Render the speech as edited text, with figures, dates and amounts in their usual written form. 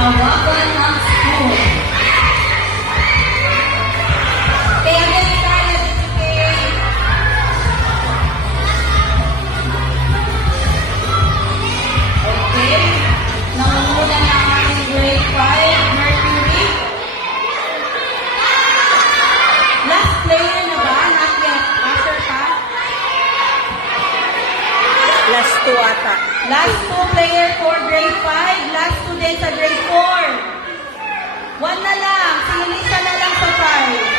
Hawakan ng spoon. Kaya ganun tayo, okay? Okay. Nangunguna na ang ating grade 5, Mercury. Last player na ba? Not yet. After pa? Last two ata. Last 2 player for grade 5. Last 2 din sa grade 4. 1 na lang. Si Elisa na lang sa 5.